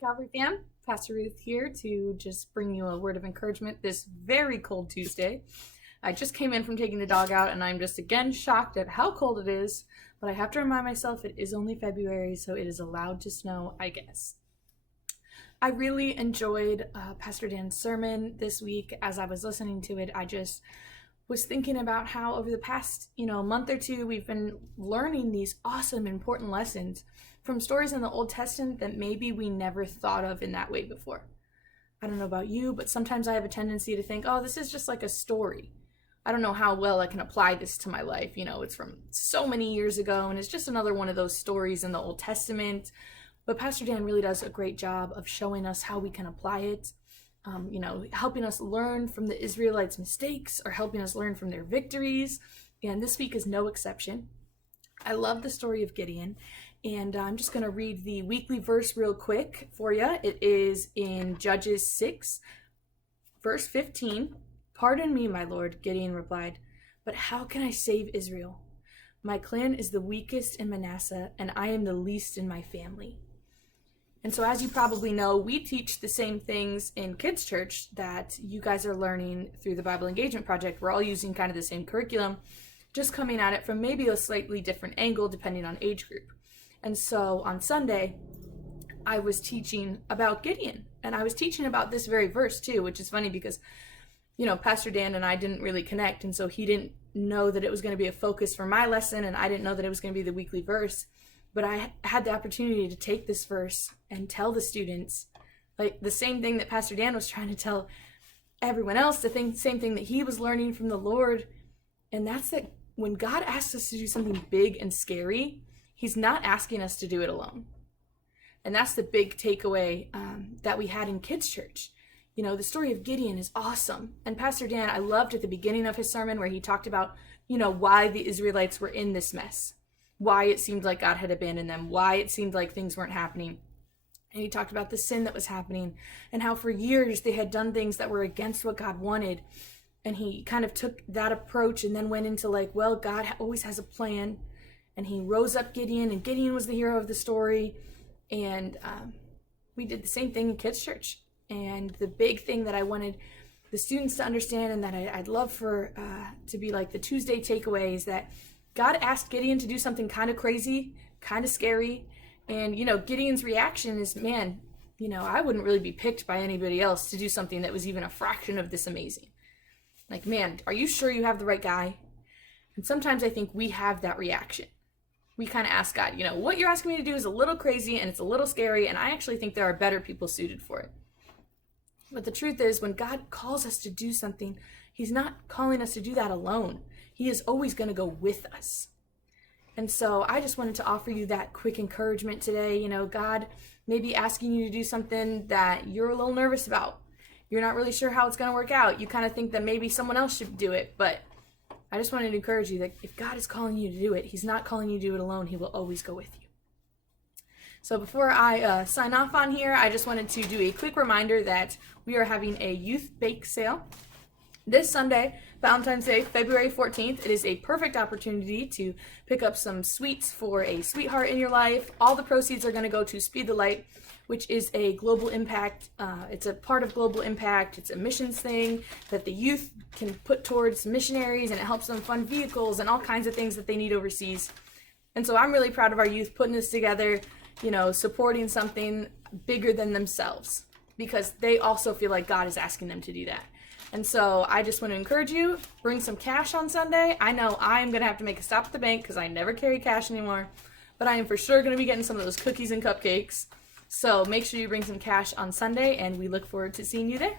Calvary fam. Pastor Ruth here to just bring you a word of encouragement this very cold Tuesday. I just came in from taking the dog out and I'm just again shocked at how cold it is, but I have to remind myself it is only February, so it is allowed to snow, I guess. I really enjoyed Pastor Dan's sermon this week. As I was listening to it, I just was thinking about how over the past, month or two, we've been learning these awesome, important lessons from stories in the Old Testament that maybe we never thought of in that way before. I don't know about you, but sometimes I have a tendency to think, oh, this is just like a story. I don't know how well I can apply this to my life. It's from so many years ago, and it's just another one of those stories in the Old Testament. But Pastor Dan really does a great job of showing us how we can apply it. Helping us learn from the Israelites' mistakes or helping us learn from their victories. And this week is no exception. I love the story of Gideon. And I'm just going to read the weekly verse real quick for you. It is in Judges 6, verse 15. "Pardon me, my lord," Gideon replied, "but how can I save Israel? My clan is the weakest in Manasseh, and I am the least in my family." And so as you probably know, we teach the same things in kids' church that you guys are learning through the Bible Engagement Project. We're all using kind of the same curriculum, just coming at it from maybe a slightly different angle depending on age group. And so on Sunday, I was teaching about Gideon, and I was teaching about this very verse too, which is funny because, Pastor Dan and I didn't really connect, and so he didn't know that it was going to be a focus for my lesson, and I didn't know that it was going to be the weekly verse. But I had the opportunity to take this verse and tell the students like the same thing that Pastor Dan was trying to tell everyone else, same thing that he was learning from the Lord. And that's that when God asks us to do something big and scary, he's not asking us to do it alone. And that's the big takeaway that we had in kids' church. The story of Gideon is awesome. And Pastor Dan, I loved at the beginning of his sermon where he talked about, why the Israelites were in this mess. Why it seemed like God had abandoned them, why it seemed like things weren't happening. And he talked about the sin that was happening and how for years they had done things that were against what God wanted. And he kind of took that approach and then went into God always has a plan. And he rose up Gideon, and Gideon was the hero of the story. And we did the same thing in kids' church. And the big thing that I wanted the students to understand and that I'd love for to be like the Tuesday takeaway is that God asked Gideon to do something kind of crazy, kind of scary. And, Gideon's reaction is, man, I wouldn't really be picked by anybody else to do something that was even a fraction of this amazing. Like, man, are you sure you have the right guy? And sometimes I think we have that reaction. We kind of ask God, what you're asking me to do is a little crazy and it's a little scary, and I actually think there are better people suited for it. But the truth is, when God calls us to do something, he's not calling us to do that alone. He is always going to go with us. And so I just wanted to offer you that quick encouragement today. God may be asking you to do something that you're a little nervous about. You're not really sure how it's going to work out. You kind of think that maybe someone else should do it. But I just wanted to encourage you that if God is calling you to do it, he's not calling you to do it alone. He will always go with you. So before I sign off on here, I just wanted to do a quick reminder that we are having a youth bake sale this Sunday, Valentine's Day, February 14th. It is a perfect opportunity to pick up some sweets for a sweetheart in your life. All the proceeds are going to go to Speed the Light, which is a global impact. It's a part of Global Impact. It's a missions thing that the youth can put towards missionaries, and it helps them fund vehicles and all kinds of things that they need overseas. And so I'm really proud of our youth putting this together, supporting something bigger than themselves, because they also feel like God is asking them to do that. And so I just want to encourage you, bring some cash on Sunday. I know I'm going to have to make a stop at the bank because I never carry cash anymore, but I am for sure going to be getting some of those cookies and cupcakes. So make sure you bring some cash on Sunday, and we look forward to seeing you there.